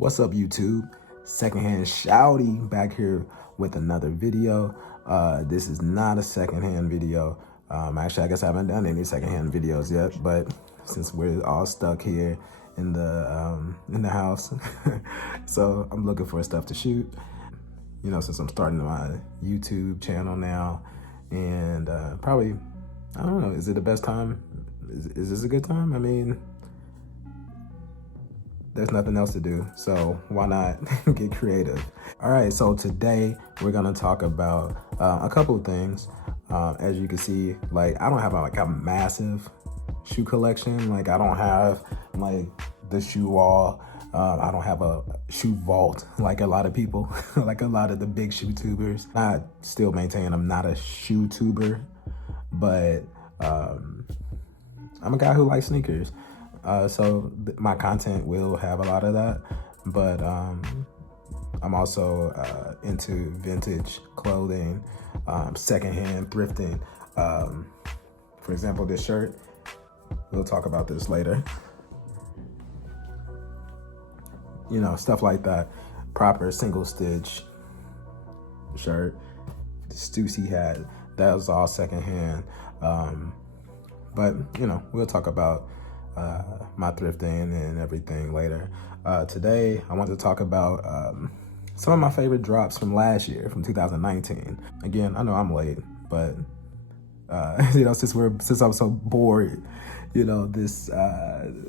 What's up, YouTube? Secondhand Shouty back here with another video. This is not a secondhand video. Actually, I guess I haven't done any secondhand videos yet, but since we're all stuck here in the house, so I'm looking for stuff to shoot. You know, since I'm starting my YouTube channel now, and probably, I don't know, is it the best time? Is this a good time? I mean, there's nothing else to do, so why not get creative? All right, so today we're gonna talk about a couple of things. As you can see, like, I don't have like a massive shoe collection. Like, I don't have like the shoe wall. I don't have a shoe vault like a lot of people, like a lot of the big shoe tubers. I still maintain I'm not a shoe tuber, but I'm a guy who likes sneakers. So my content will have a lot of that, but I'm also into vintage clothing, secondhand thrifting. For example, this shirt, we'll talk about this later. You know, stuff like that. Proper single stitch shirt, Stussy hat, that was all secondhand. But you know, we'll talk about my thrifting and everything later. Today, I want to talk about some of my favorite drops from last year, from 2019. Again, I know I'm late, but you know, since I'm so bored, you know, this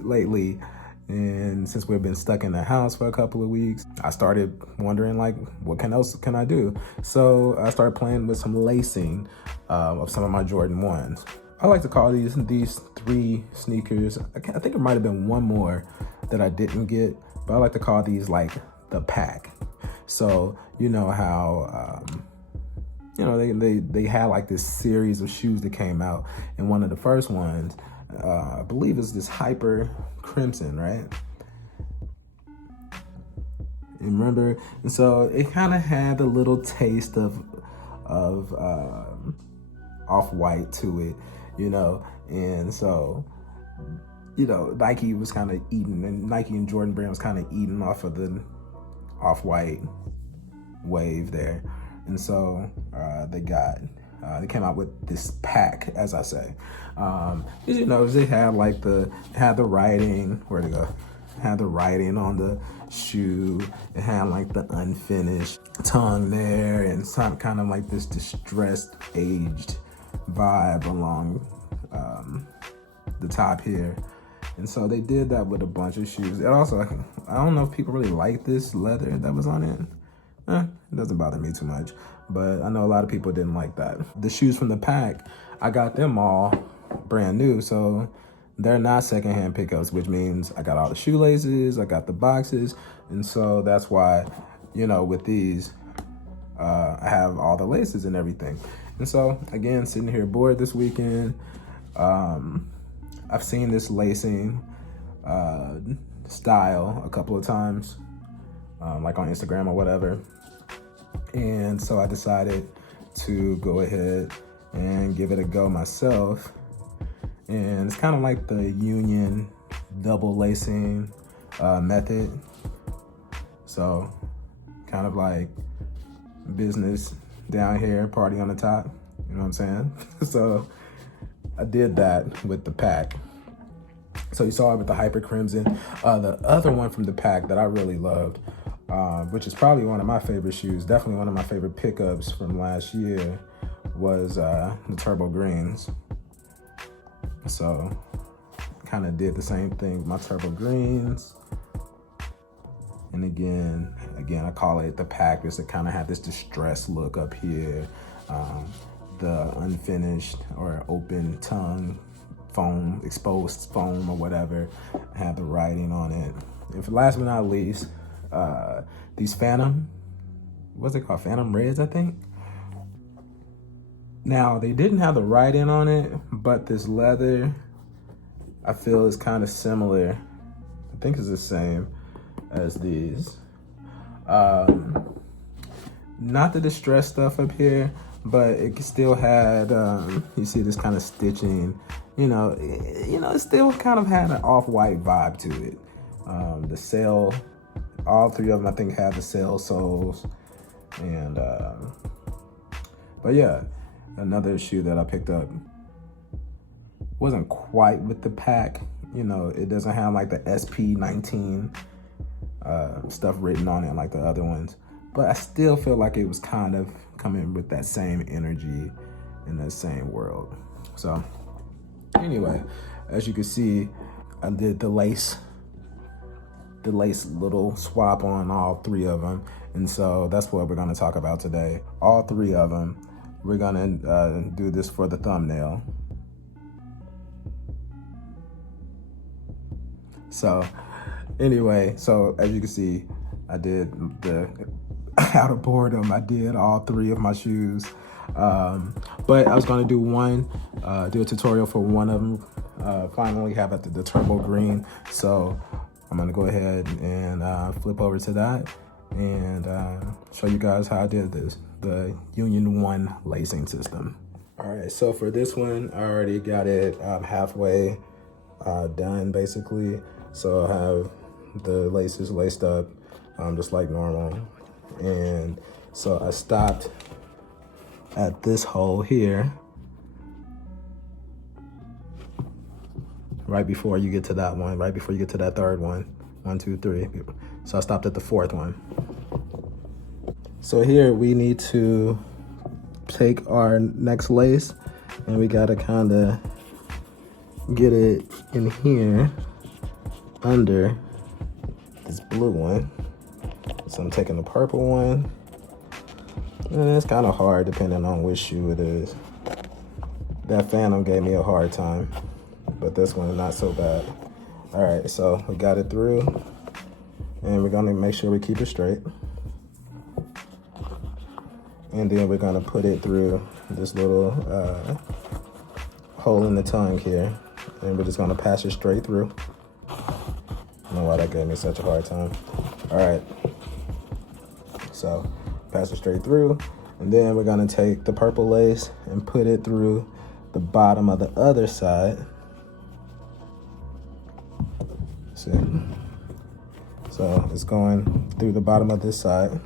lately, and since we've been stuck in the house for a couple of weeks, I started wondering, like, what else can I do? So I started playing with some lacing of some of my Jordan 1s. I like to call these three sneakers, I think there might have been one more that I didn't get, but I like to call these like the pack. So you know how you know, they had like this series of shoes that came out, and one of the first ones, I believe, is this Hyper Crimson, right? And remember, and so it kind of had a little taste of Off-White to it, you know, and so, you know, Nike was kind of eating, and Nike and Jordan Brand was kind of eating off of the Off-White wave there, and so they came out with this pack, as I say. You know, they had like the writing, where'd it go? Had the writing on the shoe. It had like the unfinished tongue there, and some kind of like this distressed, aged vibe along the top here. And so they did that with a bunch of shoes. It also, I don't know if people really like this leather that was on it. It doesn't bother me too much, but I know a lot of people didn't like that. The shoes from the pack, I got them all brand new, so they're not secondhand pickups, which means I got all the shoelaces, I got the boxes, and so that's why, you know, with these, I have all the laces and everything. And so, again, sitting here bored this weekend, I've seen this lacing style a couple of times, like on Instagram or whatever. And so I decided to go ahead and give it a go myself. And it's kind of like the Union double lacing method. So kind of like business down here, party on the top, you know what I'm saying? So I did that with the pack. So you saw it with the Hyper Crimson. The other one from the pack that I really loved, which is probably one of my favorite shoes, definitely one of my favorite pickups from last year, was the Turbo Greens. So kind of did the same thing with my Turbo Greens. And again, I call it the pack because it kind of had this distressed look up here. The unfinished or open tongue foam, exposed foam or whatever, had the writing on it. And for last but not least, these Phantom, what's it called? Phantom Reds, I think. Now, they didn't have the writing on it, but this leather, I feel, is kind of similar. I think it's the same as these. Not the distressed stuff up here, but it still had, you see this kind of stitching, you know, it still kind of had an Off-White vibe to it. The sail all three of them I think have the sail soles. And but yeah, another shoe that I picked up wasn't quite with the pack. You know, it doesn't have like the SP19 stuff written on it like the other ones, but I still feel like it was kind of coming with that same energy in that same world. So anyway, as you can see, I did the lace little swap on all three of them. And so that's what we're gonna talk about today. All three of them. We're gonna do this for the thumbnail. So anyway, so as you can see, I did out of boredom, I did all three of my shoes. But I was gonna do do a tutorial for one of them. Finally have it the turbo green. So I'm gonna go ahead and flip over to that and show you guys how I did this, the Union 1 lacing system. All right, so for this one, I already got it halfway done basically. So I have the laces laced up just like normal. And so I stopped at this hole here, right before you get to that one, right before you get to that third one. 1, 2, 3. So I stopped at the fourth one. So here we need to take our next lace and we gotta kinda get it in here under this blue one. So I'm taking the purple one, and it's kind of hard depending on which shoe it is. That Phantom gave me a hard time, but this one is not so bad. All right, so we got it through, and we're gonna make sure we keep it straight. And then we're gonna put it through this little hole in the tongue here, and we're just gonna pass it straight through. I don't know why that gave me such a hard time. All right, so pass it straight through, and then we're gonna take the purple lace and put it through the bottom of the other side. See? So it's going through the bottom of this side.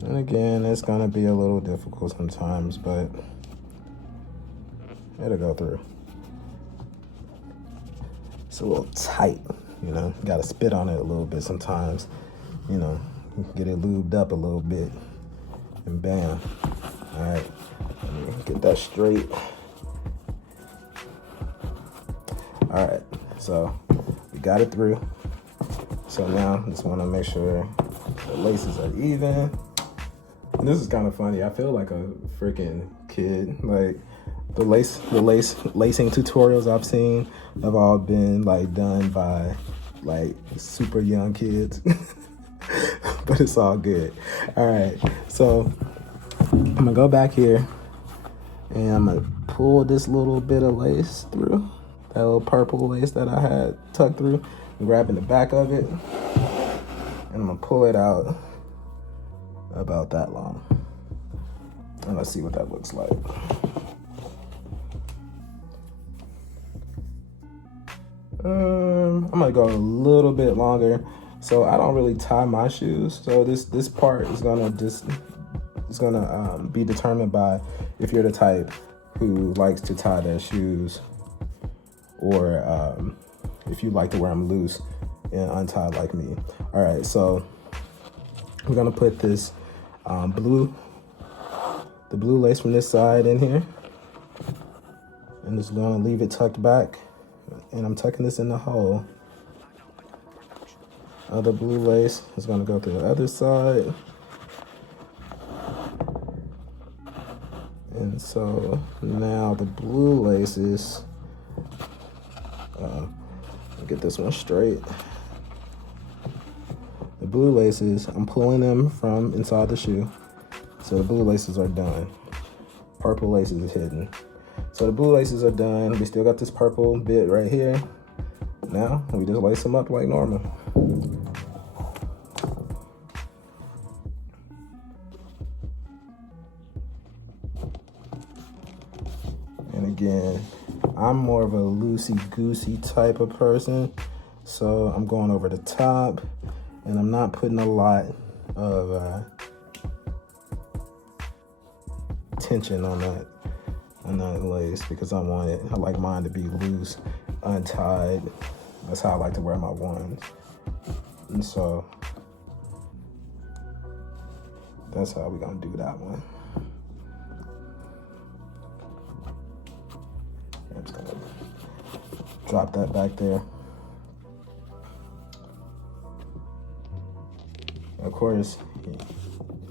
And again, it's gonna be a little difficult sometimes, but it'll go through. It's a little tight, you know, gotta spit on it a little bit sometimes, you know, get it lubed up a little bit, and bam. All right, let me get that straight. All right, so we got it through. So now I just wanna make sure the laces are even. And this is kind of funny. I feel like a freaking kid. Like the lacing tutorials I've seen have all been like done by like super young kids. But it's all good. All right, so I'm gonna go back here and I'm gonna pull this little bit of lace through, that little purple lace that I had tucked through, and grabbing the back of it, and I'm gonna pull it out about that long. And let's see what that looks like. I'm gonna go a little bit longer. So I don't really tie my shoes. So this part is gonna be determined by if you're the type who likes to tie their shoes, or if you like to wear them loose and untied like me. All right, so we're gonna put this the blue lace from this side in here, and just gonna leave it tucked back, and I'm tucking this in the hole. Other blue lace is gonna go through the other side, and so now the blue laces, get this one straight. The blue laces, I'm pulling them from inside the shoe. So the blue laces are done. Purple laces is hidden. So the blue laces are done. We still got this purple bit right here. Now we just lace them up like normal. And again, I'm more of a loosey-goosey type of person. So I'm going over the top, and I'm not putting a lot of tension on that lace, because I like mine to be loose, untied. That's how I like to wear my ones. And so that's how we're gonna do that one. I'm just gonna drop that back there. Of course,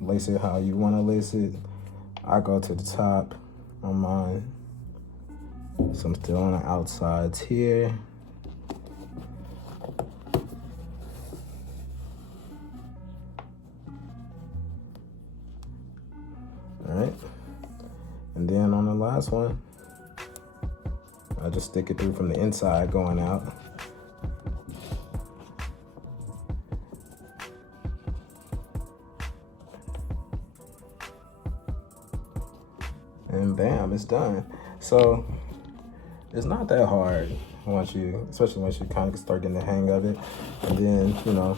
lace it how you wanna lace it. I go to the top on mine. So I'm still on the outsides here. All right. And then on the last one, I just stick it through from the inside going out. And bam, it's done. So it's not that hard especially once you kind of start getting the hang of it. And then, you know,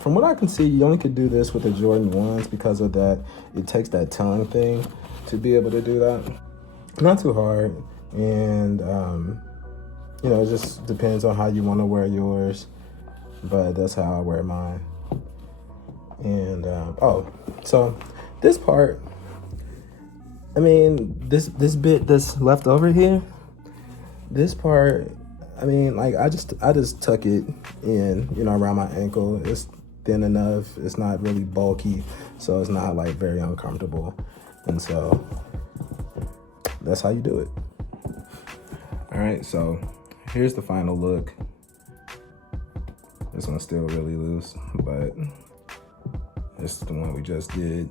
from what I can see, you only could do this with the Jordan 1s because of that. It takes that tongue thing to be able to do that. Not too hard. And, you know, it just depends on how you want to wear yours. But that's how I wear mine. And, so this part, I mean, this bit that's left over here, this part, I mean, like I just tuck it in, you know, around my ankle. It's thin enough. It's not really bulky, so it's not like very uncomfortable. And so that's how you do it. All right, so here's the final look. This one's still really loose, but it's the one we just did.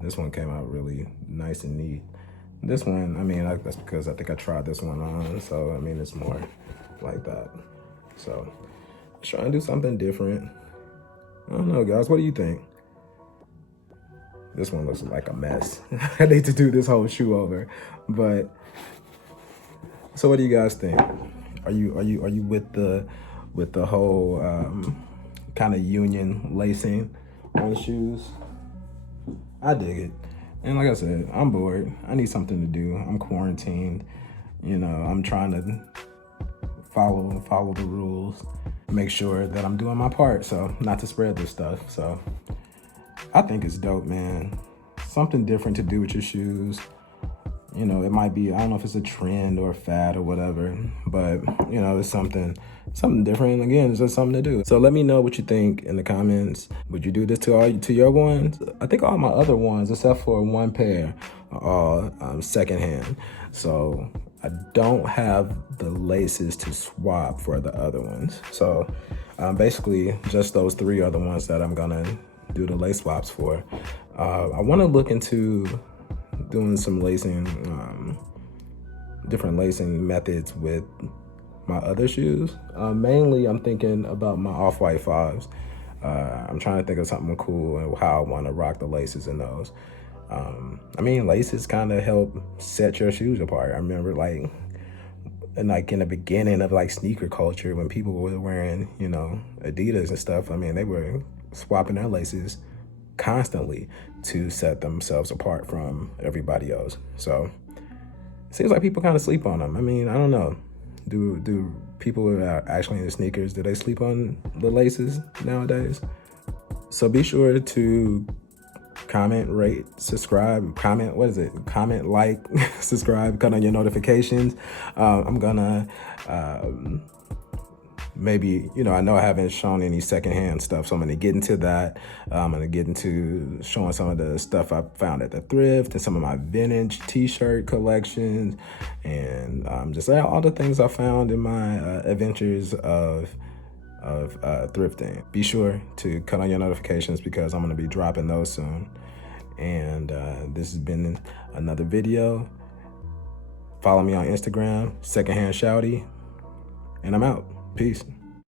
This one came out really nice and neat. This one, I mean, that's because I think I tried this one on, so I mean, it's more like that. So, trying to do something different. I don't know, guys, what do you think? This one looks like a mess. I need to do this whole shoe over, but so what do you guys think? Are you with the whole kind of union lacing on shoes? I dig it. And like I said, I'm bored. I need something to do. I'm quarantined. You know, I'm trying to follow the rules, make sure that I'm doing my part, so not to spread this stuff. So I think it's dope, man. Something different to do with your shoes. You know, it might be, I don't know if it's a trend or a fad or whatever, but you know, it's something different. Again, it's just something to do. So let me know what you think in the comments. Would you do this to your ones? I think all my other ones, except for one pair, are all secondhand. So I don't have the laces to swap for the other ones. So basically, just those three are the ones that I'm gonna do the lace swaps for. I want to look into doing some lacing, different lacing methods with my other shoes. Mainly, I'm thinking about my Off-White 5s. I'm trying to think of something cool and how I want to rock the laces in those. I mean, laces kind of help set your shoes apart. I remember like in the beginning of like sneaker culture, when people were wearing, you know, Adidas and stuff, I mean, they were swapping their laces constantly to set themselves apart from everybody else. So it seems like people kind of sleep on them. I mean, I don't know. Do people who are actually into sneakers, do they sleep on the laces nowadays? So be sure to comment, rate, subscribe, comment, like, subscribe, cut on your notifications. I'm gonna maybe, you know, I know I haven't shown any secondhand stuff, so I'm gonna get into that. I'm gonna get into showing some of the stuff I found at the thrift and some of my vintage t-shirt collections, and just all the things I found in my adventures of thrifting. Be sure to cut on your notifications because I'm gonna be dropping those soon. And this has been another video. Follow me on Instagram, Secondhand Shouty, and I'm out. Peace.